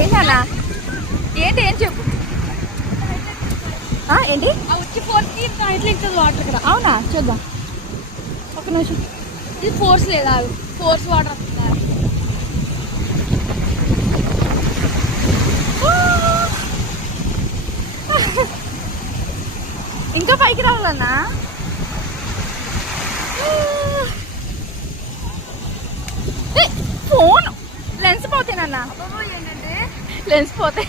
ఏంటన్నా ఏంటి ఏం చెప్పు ఏంటి వచ్చి ఫోర్స్కి ఇట్లా ఇస్తుంది వాటర్ ఇక్కడ. అవునా చూద్దాం ఒక నిమిషం. ఇది ఫోర్స్ లేదా ఫోర్స్ వాటర్ వస్తుంది. ఇంకా పైకి రావాలన్నా. ఫోన్ లెన్స్ పోతేనన్నా ఏంటంటే లెన్స్ పోతే